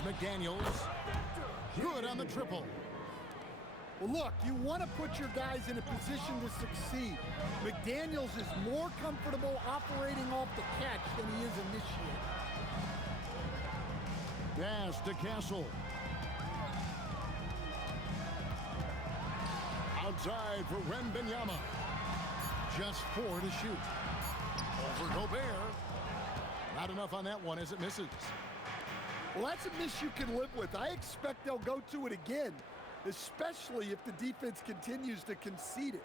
Here's McDaniels. Good on the triple. Well, look, you want to put your guys in a position to succeed. McDaniels is more comfortable operating off the catch than he is initiating. Pass to Castle. Outside for Wembanyama. Just 4 to shoot. Over Gobert. Not enough on that one as it misses. Well, that's a miss you can live with. I expect they'll go to it again, especially if the defense continues to concede it.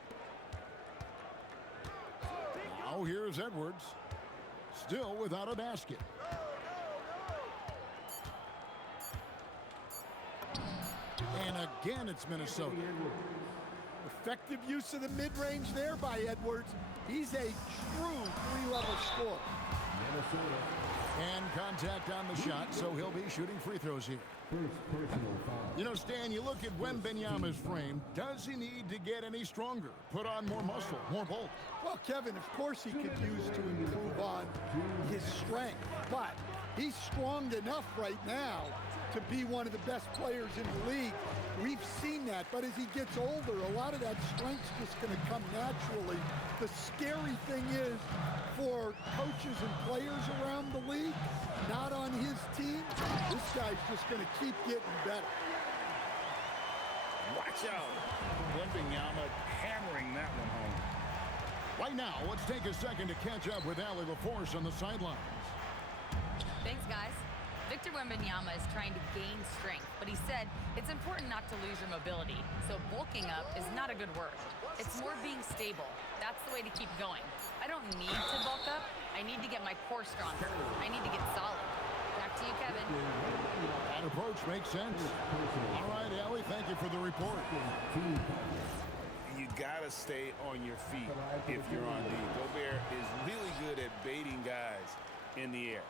Now here's Edwards. Still without a basket. And again, it's Minnesota. Effective use of the mid-range there by Edwards. He's a true three-level scorer. And contact on the shot, so he'll be shooting free throws here. You know, Stan, you look at Wembanyama's frame. Does he need to get any stronger? Put on more muscle, more bulk? Well, Kevin, of course he could use to improve on his strength, but he's strong enough right now to be one of the best players in the league. We've seen that, but as he gets older, a lot of that strength's just going to come naturally. The scary thing is, for coaches and players around the league, not on his team, this guy's just going to keep getting better. Watch out. Wembanyama hammering that one home. Right now, let's take a second to catch up with Allie LaForce on the sidelines. Thanks, guys. Victor Wembanyama is trying to gain strength, but he said it's important not to lose your mobility. So bulking up is not a good word. It's more being stable. That's the way to keep going. I don't need to bulk up. I need to get my core stronger. I need to get solid. Back to you, Kevin. That approach makes sense. All right, Allie, thank you for the report. You gotta stay on your feet if you're on D. Gobert is really good at baiting guys in the air.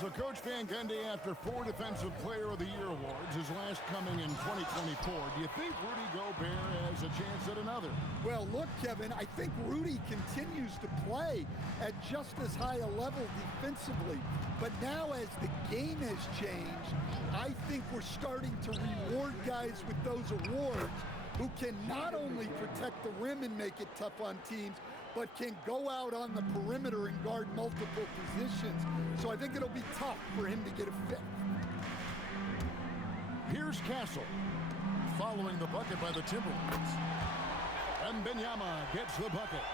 So Coach Van Gundy, after 4 Defensive Player of the Year awards, his last coming in 2024, do you think Rudy Gobert has a chance at another? Well, look, Kevin, I think Rudy continues to play at just as high a level defensively. But now as the game has changed, I think we're starting to reward guys with those awards who can not only protect the rim and make it tough on teams, but can go out on the perimeter and guard multiple positions. So I think it'll be tough for him to get a fifth. Here's Castle, following the bucket by the Timberwolves. Wembanyama gets the bucket.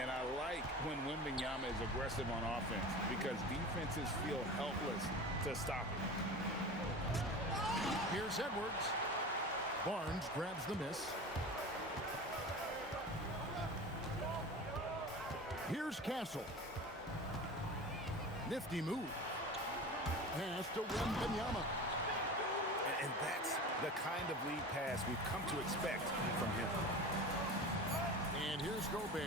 And I like when Wembanyama is aggressive on offense because defenses feel helpless to stop him. Here's Edwards. Barnes grabs the miss. Here's Castle. Nifty move. Pass to Wembanyama. And that's the kind of lead pass we've come to expect from him. And here's Gobert.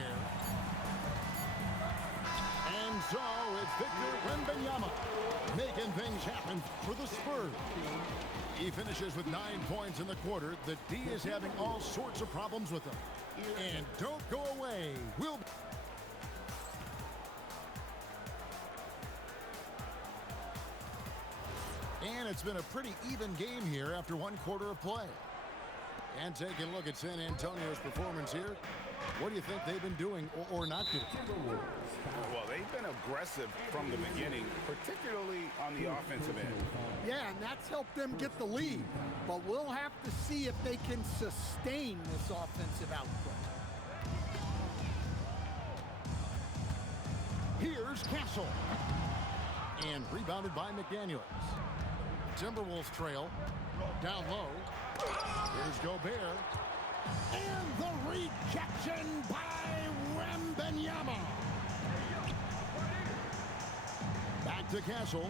And so it's Victor Wembanyama making things happen for the Spurs. He finishes with 9 points in the quarter. The D is having all sorts of problems with him. And don't go away. We'll... And it's been a pretty even game here after 1 quarter of play. And taking a look at San Antonio's performance here, what do you think they've been doing or not doing? Well, they've been aggressive from the beginning, particularly on the offensive end. Yeah, and that's helped them get the lead. But we'll have to see if they can sustain this offensive output. Here's Castle. And rebounded by McDaniels. Timberwolves trail. Down low. Here's Gobert. And the rejection by Wembanyama. Back to Castle.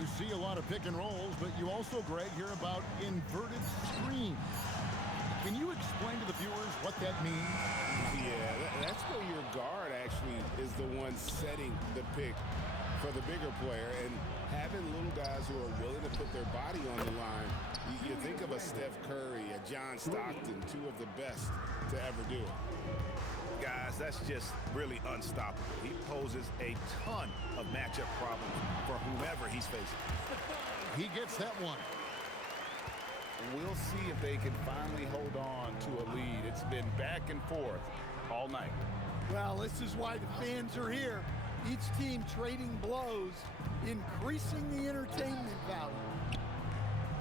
You see a lot of pick and rolls, but you also, Greg, hear about inverted screens. Can you explain to the viewers what that means? Yeah, that's where your guard actually is the one setting the pick for the bigger player, and having little guys who are willing to put their body on the line. You think of a Steph Curry, a John Stockton, 2 of the best to ever do it. guys, that's just really unstoppable. He poses a ton of matchup problems for whomever he's facing. He gets that one. We'll see if they can finally hold on to a lead. It's been back and forth all night. Well, this is why the fans are here. Each team trading blows, increasing the entertainment value.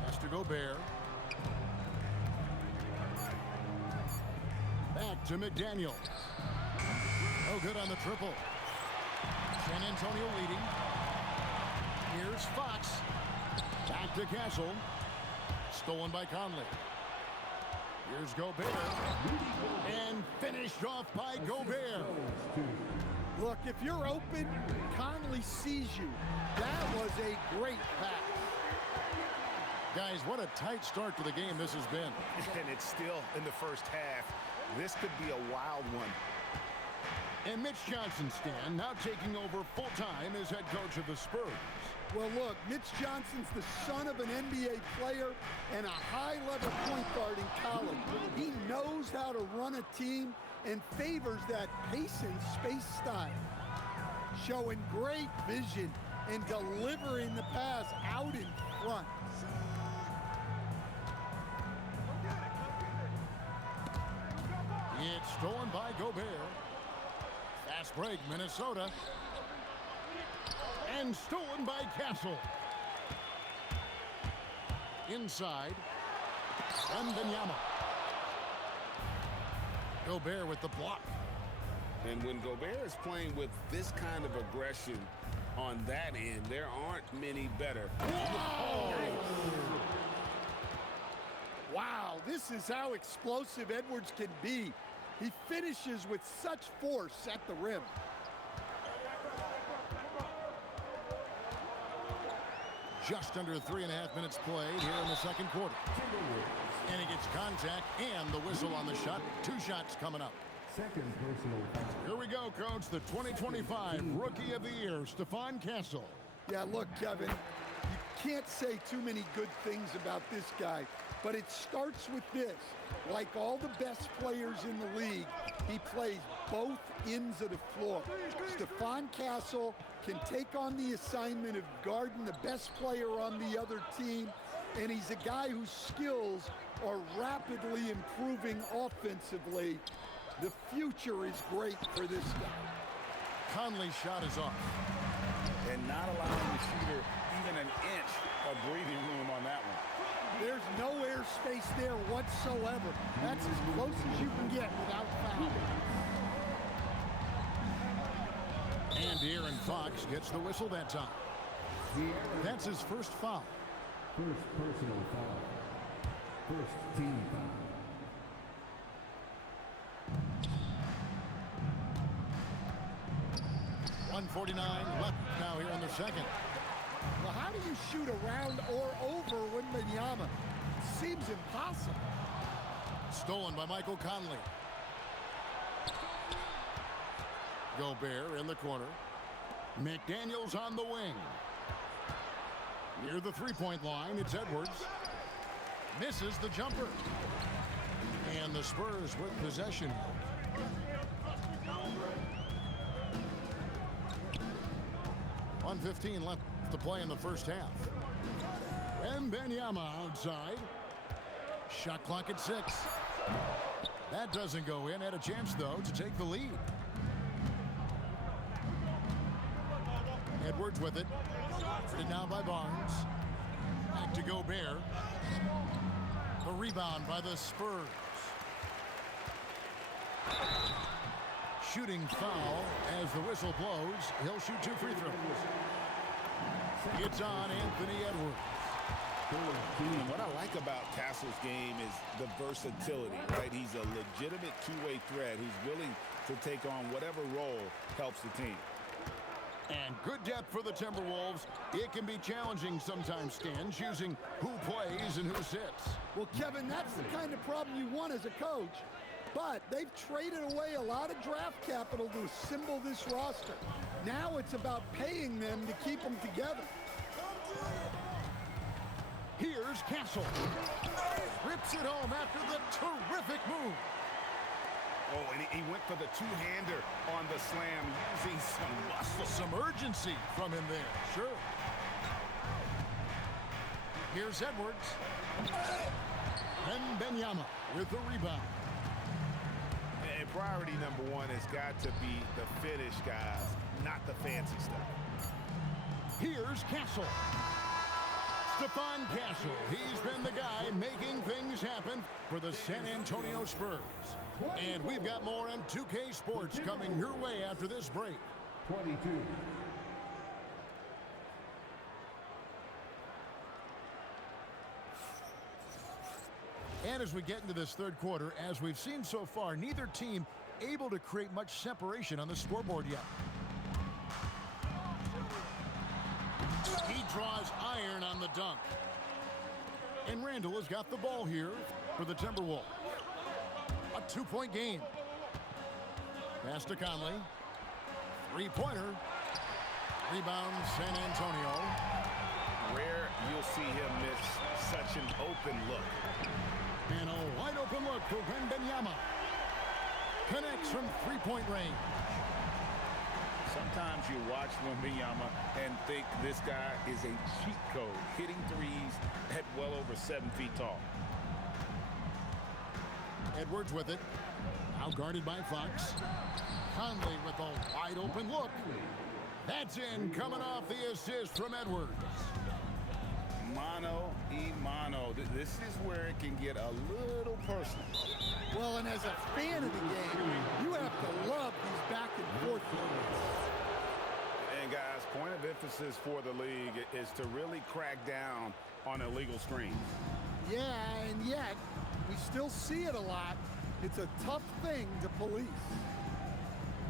Has to Gobert. Back to McDaniel. No good on the triple. San Antonio leading. Here's Fox. Back to Castle. Stolen by Conley. Here's Gobert. And finished off by Gobert. Look, if you're open, Conley sees you. That was a great pass. Guys, what a tight start to the game this has been. And it's still in the first half. This could be a wild one. And Mitch Johnson, Stan, now taking over full-time as head coach of the Spurs. Well, look, Mitch Johnson's the son of an NBA player and a high-level point guard in college. He knows how to run a team and favors that pace and space style, showing great vision and delivering the pass out in front. It's stolen by Gobert. Fast break, Minnesota. And stolen by Castle. Inside. Wembanyama. Gobert with the block. And when Gobert is playing with this kind of aggression on that end, there aren't many better. Whoa! Wow, this is how explosive Edwards can be. He finishes with such force at the rim. Just under 3.5 minutes played here in the second quarter. And he gets contact and the whistle on the shot. 2 shots coming up. Second personal foul. Here we go, Coach. The 2025 Rookie of the Year, Stephon Castle. Yeah, look, Kevin, you can't say too many good things about this guy, but it starts with this. Like all the best players in the league, he plays both ends of the floor. Stephon Castle can take on the assignment of guarding the best player on the other team, and he's a guy whose skills are rapidly improving offensively. The future is great for this guy. Conley's shot is off. And not allowing the shooter even an inch of breathing room on that one. There's no airspace there whatsoever. That's as close as you can get without foul. And De'Aaron Fox gets the whistle that time. That's his first foul. First personal foul. First team foul. .149 left now here in the second. Well, how do you shoot around or over Wembanyama? Seems impossible. Stolen by Michael Conley. Gobert in the corner. McDaniels on the wing. Near the three-point line, it's Edwards. Misses the jumper. And the Spurs with possession. .115 left to play in the first half. Wembanyama outside. Shot clock at 6. That doesn't go in. Had a chance, though, to take the lead. Edwards with it. Guarded now by Barnes. Back to Gobert. The rebound by the Spurs. Shooting foul as the whistle blows. He'll shoot 2 free throws. It's on Anthony Edwards. And what I like about Castle's game is the versatility, right? He's a legitimate two-way threat who's willing to take on whatever role helps the team. And good depth for the Timberwolves. It can be challenging sometimes, Stan, choosing who plays and who sits. Well, Kevin, that's the kind of problem you want as a coach. But they've traded away a lot of draft capital to assemble this roster. Now it's about paying them to keep them together. Here's Castle. Rips it home after the terrific move. Oh, and he went for the two-hander on the slam using some muscle. Some urgency from him there. Sure. Here's Edwards. Wembanyama with the rebound. And priority number one has got to be the finish, guys, not the fancy stuff. Here's Castle. Stephon Castle. He's been the guy making things happen for the San Antonio Spurs. And we've got more on 2K Sports coming your way after this break. 22. And as we get into this third quarter, as we've seen so far, neither team able to create much separation on the scoreboard yet. He draws iron on the dunk. And Randall has got the ball here for the Timberwolves. A two-point game. Pass to Conley. Three-pointer. Rebound, San Antonio. Rare you'll see him miss such an open look. And a wide-open look for Wembanyama. Connects from three-point range. Sometimes you watch Wembanyama and think this guy is a cheat code, hitting threes at well over 7 feet tall. Edwards with it. Now guarded by Fox. Conley with a wide-open look. That's in, coming off the assist from Edwards. Mano y mano. This is where it can get a little personal. Well, and as a fan of the game, you have to love these back and forth games. And guys, point of emphasis for the league is to really crack down on illegal screens. Yeah, and yet, we still see it a lot. It's a tough thing to police.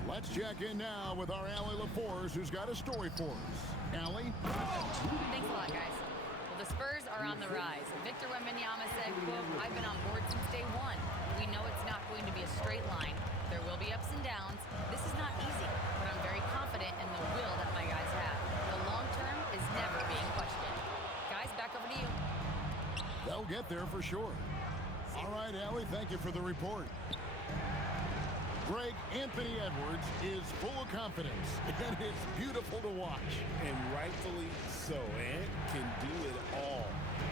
Let's check in now with our Allie LaForce, who's got a story for us. Allie? Thanks a lot, guys. Well, the Spurs are on the rise. Victor Wembanyama said, quote, "I've been on board since day one. We know it's not going to be a straight line. There will be ups and downs. This is not easy, but I'm very confident in the will that my guys have. The long term is never being questioned." Guys, back over to you. They'll get there for sure. All right, Allie, thank you for the report. Greg, Anthony Edwards is full of confidence, and it's beautiful to watch. And rightfully so. Ant can do it all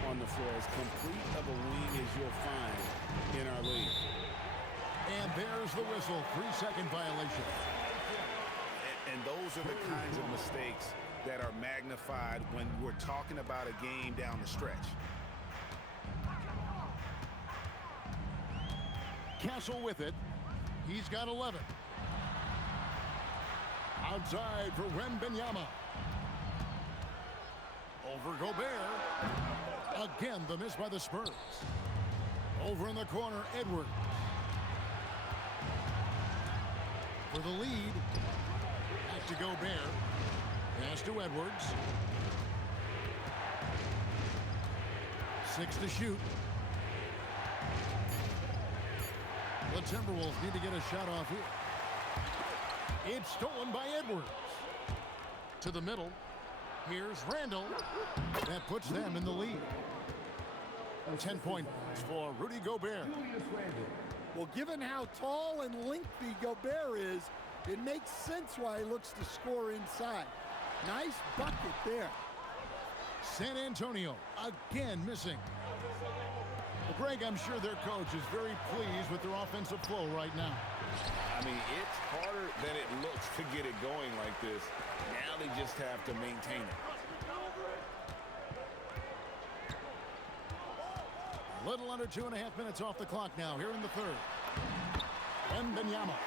on the floor. As complete of a wing as you'll find in our league. And there's the whistle, 3-second violation. And those are the kinds of mistakes that are magnified when we're talking about a game down the stretch. Castle with it. He's got 11. Outside for Wembanyama. Over Gobert. Again, the miss by the Spurs. Over in the corner, Edwards. For the lead. Back to Gobert. Pass to Edwards. 6 to shoot. The Timberwolves need to get a shot off here. It's stolen by Edwards. To the middle. Here's Randall. That puts them in the lead. 10 points for Rudy Gobert. Well, given how tall and lengthy Gobert is, it makes sense why he looks to score inside. Nice bucket there. San Antonio again missing. Well, Greg, I'm sure their coach is very pleased with their offensive flow right now. I mean, it's harder than it looks to get it going like this. Now they just have to maintain it. A little under 2.5 minutes off the clock now here in the third. Wembanyama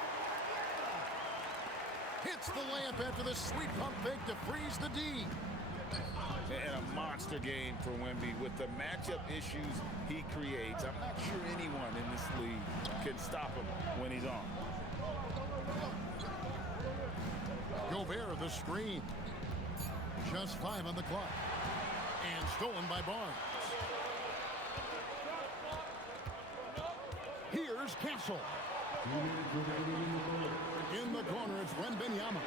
hits the layup after the sweet pump fake to freeze the D. And a monster game for Wemby with the matchup issues he creates. I'm not sure anyone in this league can stop him when he's on. Gobert the screen. Just 5 on the clock. And stolen by Barnes. Here's Castle. In the corner, it's Wembanyama.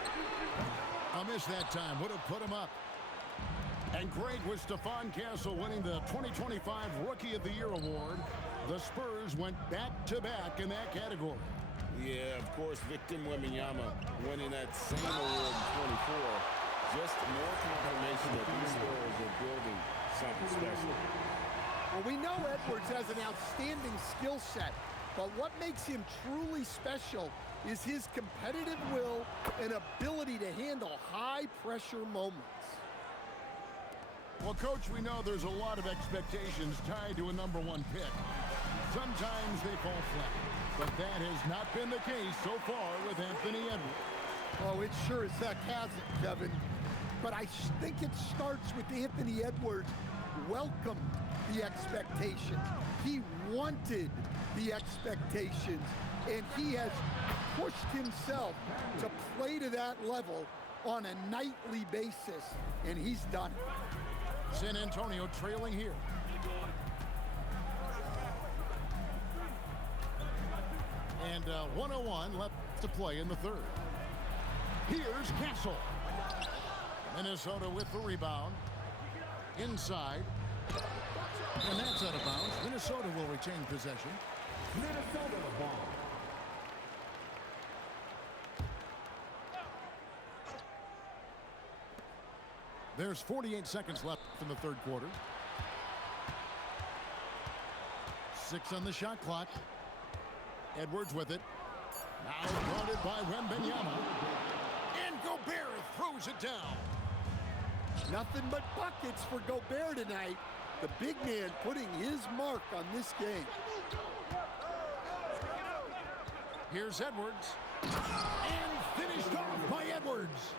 A miss that time. Would have put him up. And Greg, with Stephon Castle winning the 2025 Rookie of the Year award, the Spurs went back-to-back in that category. Yeah, of course, Victor Wembanyama winning that same award in 24. Just more confirmation that these Spurs are building something special. Well, we know Edwards has an outstanding skill set, but what makes him truly special is his competitive will and ability to handle high-pressure moments. Well, Coach, we know there's a lot of expectations tied to a #1 pick. Sometimes they fall flat, but that has not been the case so far with Anthony Edwards. Oh, it sure as heck hasn't, Kevin. But I think it starts with Anthony Edwards welcomed the expectations. He wanted the expectations, and he has pushed himself to play to that level on a nightly basis, and he's done it. San Antonio trailing here. And 1:01 left to play in the third. Here's Castle. Minnesota with the rebound. Inside. And that's out of bounds. Minnesota will retain possession. Minnesota the ball. There's 48 seconds left in the third quarter. 6 on the shot clock. Edwards with it. Now guarded by Wembanyama. And Gobert throws it down. Nothing but buckets for Gobert tonight. The big man putting his mark on this game. Here's Edwards. And finished off by Edwards.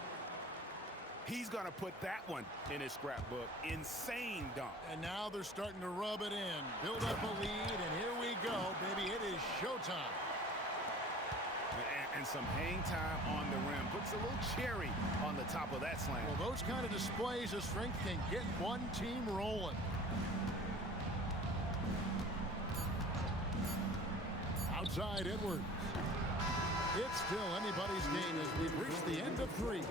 He's going to put that one in his scrapbook. Insane dunk. And now they're starting to rub it in. Build up a lead, and here we go, baby. It is showtime. And some hang time on the rim. Puts a little cherry on the top of that slam. Well, those kind of displays of strength can get one team rolling. Outside Edwards. It's still anybody's game as we've reached the end of 3.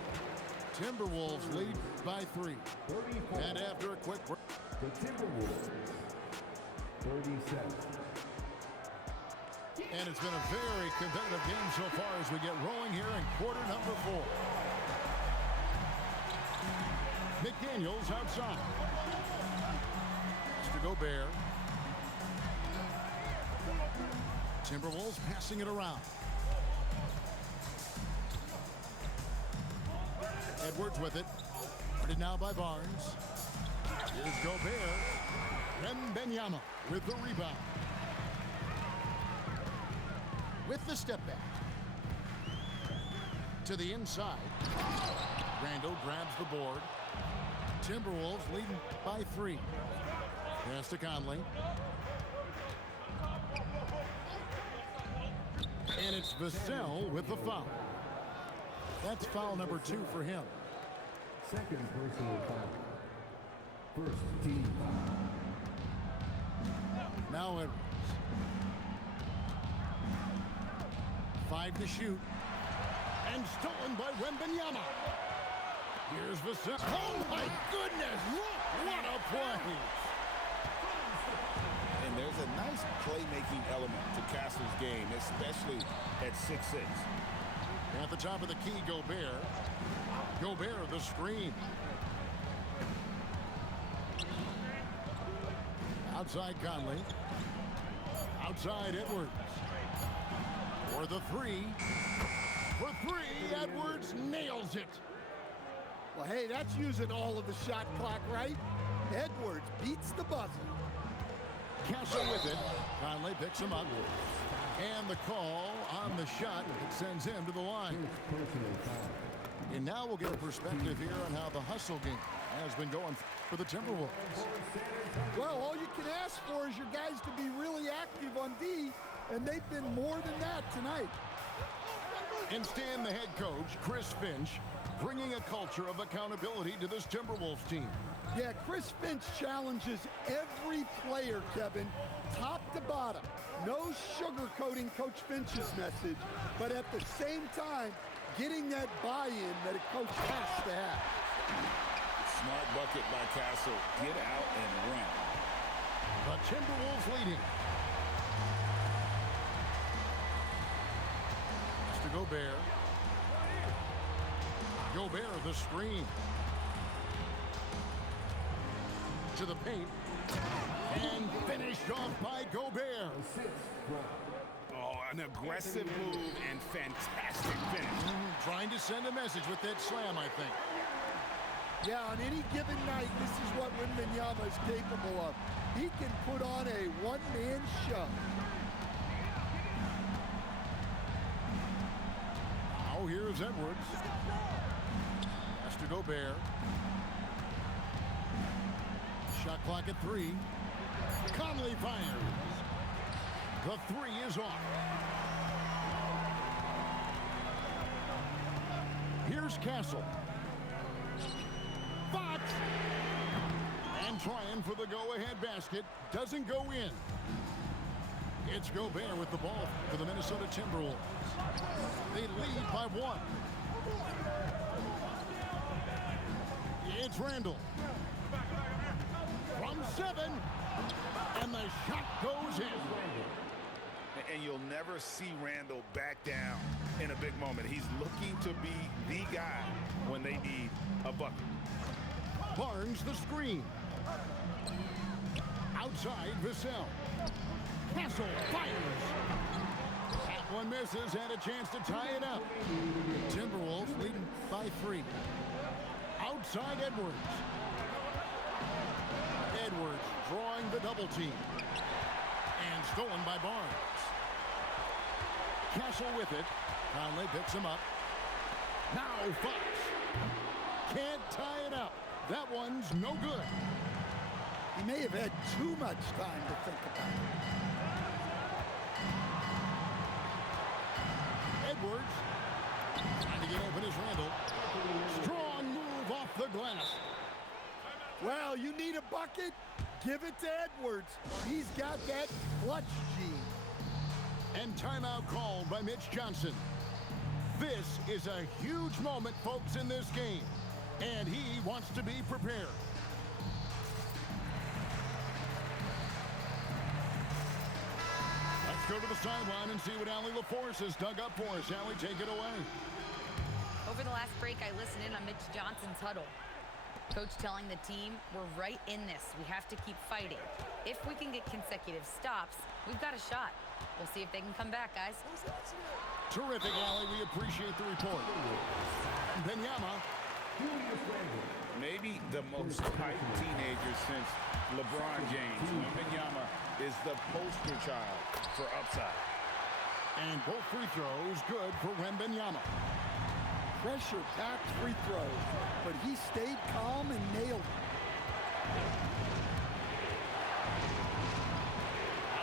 Timberwolves lead by 3. And after a quick break. The Timberwolves. 37. And it's been a very competitive game so far as we get rolling here in quarter number 4. McDaniels outside. It's to Gobert. Timberwolves passing it around. Edwards with it. Guarded now by Barnes. Here's Gobert. Wembanyama with the rebound. With the step back. To the inside. Randall grabs the board. Timberwolves leading by 3. Pass to Conley. And it's Vassell with the foul. That's foul number 2 for him. Second personal foul. First team foul. Now Edwards. 5 to shoot. And stolen by Wembanyama. Here's Vassell. Oh my goodness! What a play! And there's a nice playmaking element to Castle's game, especially at 6'6". At the top of the key, Gobert. Gobert, the screen. Outside Conley. Outside Edwards. For the 3. For 3, Edwards nails it. Well, hey, that's using all of the shot clock, right? Edwards beats the buzzer. Castle with it. Conley picks him up. And the call on the shot that sends him to the line. Personal foul. And now we'll get a perspective here on how the hustle game has been going for the Timberwolves. Well, all you can ask for is your guys to be really active on D, and they've been more than that tonight. And Stan, the head coach, Chris Finch, bringing a culture of accountability to this Timberwolves team. Yeah, Chris Finch challenges every player, Kevin, top to bottom. No sugarcoating Coach Finch's message, but at the same time, getting that buy-in that a coach has to have. Smart bucket by Castle. Get out and run. The Timberwolves leading. Gobert. Gobert, the screen. To the paint. And finished off by Gobert. Oh, an aggressive move and fantastic finish. Trying to send a message with that slam, I think. Yeah, on any given night, this is what Wembanyama is capable of. He can put on a one-man show. Now here's Edwards. Has to Gobert. Shot clock at 3. Conley fires. The 3 is off. Here's Castle. Fox! And trying for the go-ahead basket. Doesn't go in. It's Gobert with the ball for the Minnesota Timberwolves. They lead by 1. It's Randall. From 7. And the shot goes in. And you'll never see Randall back down in a big moment. He's looking to be the guy when they need a bucket. Barnes the screen. Outside Vassell. Castle fires. That one misses, had a chance to tie it up. Timberwolves leading by 3. Outside Edwards. Edwards drawing the double team. And stolen by Barnes. Castle with it. Conley picks him up. Now Fox. Can't tie it up. That one's no good. He may have had too much time to think about it. Edwards. Trying to get open is Randall. Strong move off the glass. Well, you need a bucket? Give it to Edwards. He's got that clutch gene. And timeout called by Mitch Johnson. This is a huge moment, folks, in this game. And he wants to be prepared. Let's go to the sideline and see what Allie LaForce has dug up for us. Allie, take it away. Over the last break, I listened in on Mitch Johnson's huddle. Coach telling the team, we're right in this. We have to keep fighting. If we can get consecutive stops, we've got a shot. We'll see if they can come back, guys. Terrific, Allie. We appreciate the report. Wembanyama. Maybe the most hyped teenager since LeBron James. Wembanyama is the poster child for upside. And both free throws good for Wembanyama. Pressure-packed free throws, but he stayed calm and nailed it.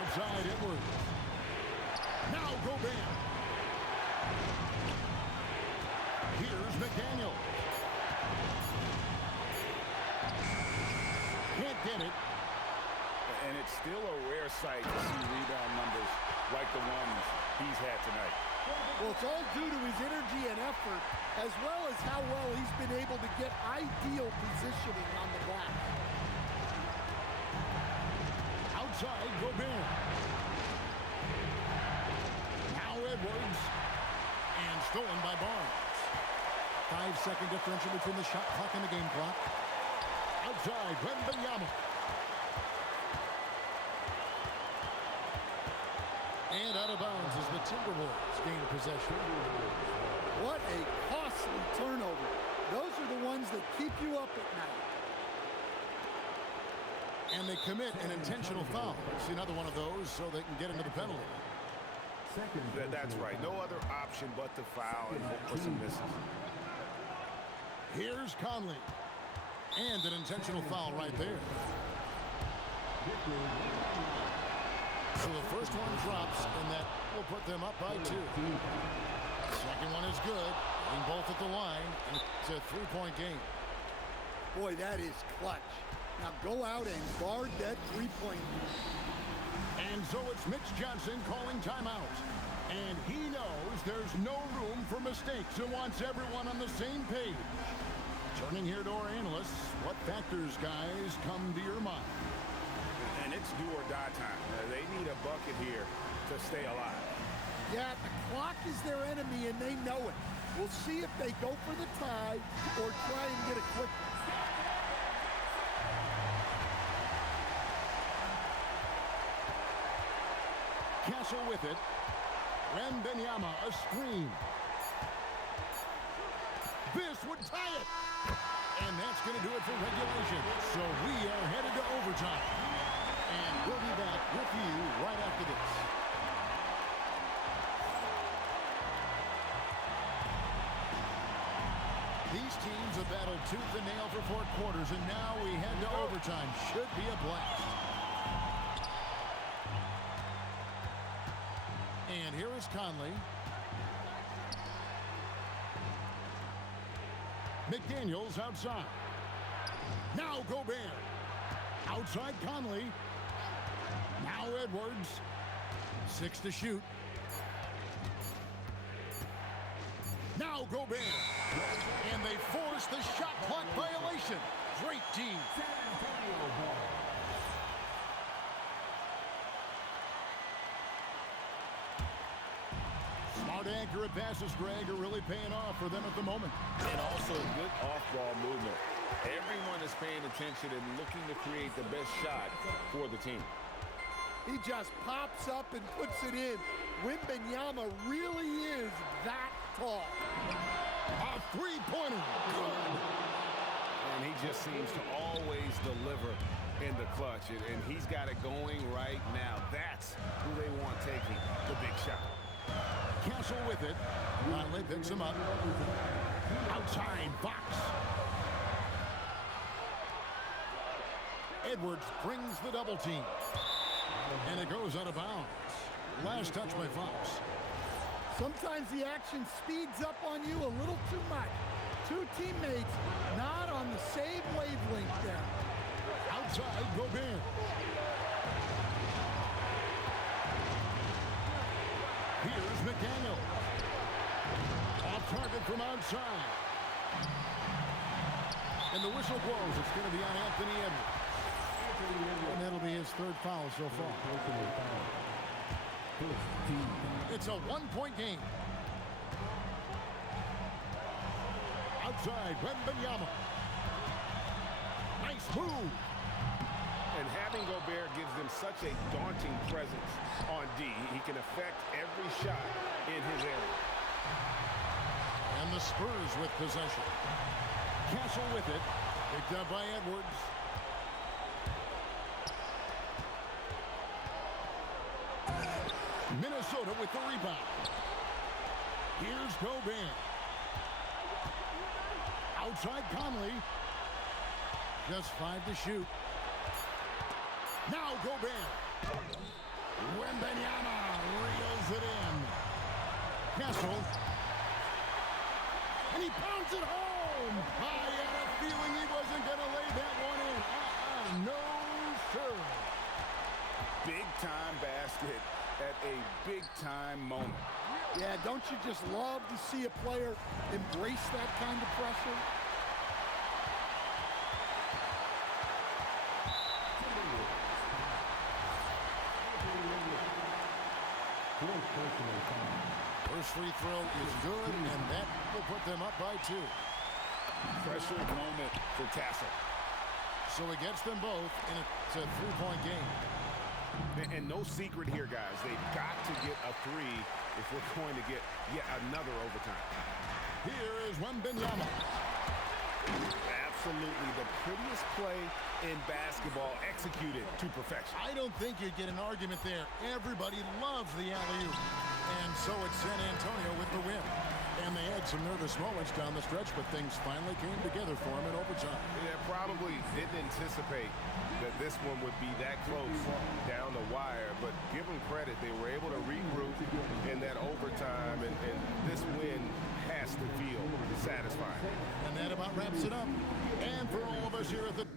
Outside Edwards. Now Gobert. Here's McDaniel. Can't get it. And it's still a rare sight to see rebound numbers like the ones he's had tonight. Well, it's all due to his energy and effort, as well as how well he's been able to get ideal positioning on the glass. Outside Gobert. Now Edwards. And stolen by Barnes. 5-second differential between the shot clock and the game clock. Outside Wembanyama. And out of bounds as the Timberwolves gain possession. What a costly turnover. Those are the ones that keep you up at night. And they commit an intentional foul. See another one of those so they can get into the penalty. That's right. No other option but to foul and hope for some misses. Here's Conley. And an intentional foul right there. So the first one drops, and that will put them up by 2. Second one is good. Getting both at the line, and it's a 3-point game. Boy, that is clutch. Now go out and guard that three-point. And so it's Mitch Johnson calling timeout. And he knows there's no room for mistakes and wants everyone on the same page. Turning here to our analysts, what factors, guys, come to your mind? And it's do or die time. They need a bucket here to stay alive. Yeah, the clock is their enemy, and they know it. We'll see if they go for the tie or try and get a quick. Castle with it. Wembanyama, a screen. This would tie it. And that's going to do it for regulation. So we are headed to overtime. And we'll be back with you right after this. These teams have battled tooth and nail for 4 quarters, and now we head to overtime. Should be a blast. And here is Conley. McDaniels outside. Now Gobert. Outside Conley. Now Edwards. 6 to shoot. Now Gobert. And they force the shot clock violation. Great team. San Antonio ball. Smart, accurate passes, Greg, are really paying off for them at the moment. And also good off-ball movement. Everyone is paying attention and looking to create the best shot for the team. He just pops up and puts it in. Wembanyama really is that tall. A three-pointer. Good. And he just seems to always deliver in the clutch. And he's got it going right now. That's who they want taking the big shot. Castle with it. Conley picks him up. Outside Fox. Edwards brings the double team. And it goes out of bounds. Last touch by Fox. Sometimes the action speeds up on you a little too much. 2 teammates not on the same wavelength there. Outside Gobert. Here's McDaniel. Off target from outside. And the whistle blows. It's going to be on Anthony Edwards. And that'll be his 3rd foul so far. It's a 1-point game. Outside, Wembanyama. Nice move. And having Gobert gives them such a daunting presence on D. He can affect every shot in his area. And the Spurs with possession. Castle with it. Picked up by Edwards. Minnesota with the rebound. Here's Gobert. Outside Conley. Just 5 to shoot. Now Gobert. Wembanyama reels it in. Castle. And he pounds it home. I had a feeling he wasn't going to lay that one in. No, sir. Big-time basket at a big-time moment. Yeah, don't you just love to see a player embrace that kind of pressure? First free throw is good, and that will put them up by 2. Pressure moment for Castle. So it gets them both, and it's a 3-point game. And no secret here, guys. They've got to get a 3 if we're going to get yet another overtime. Here is Wembanyama. Absolutely the prettiest play in basketball, executed to perfection. I don't think you'd get an argument there. Everybody loves the alley-oop. And so it's San Antonio with the win. And they had some nervous moments down the stretch, but things finally came together for them in overtime. Yeah, probably didn't anticipate that this one would be that close down the wire, but give them credit. They were able to regroup in that overtime, and this win has to feel satisfying. And that about wraps it up. And for all of us here at the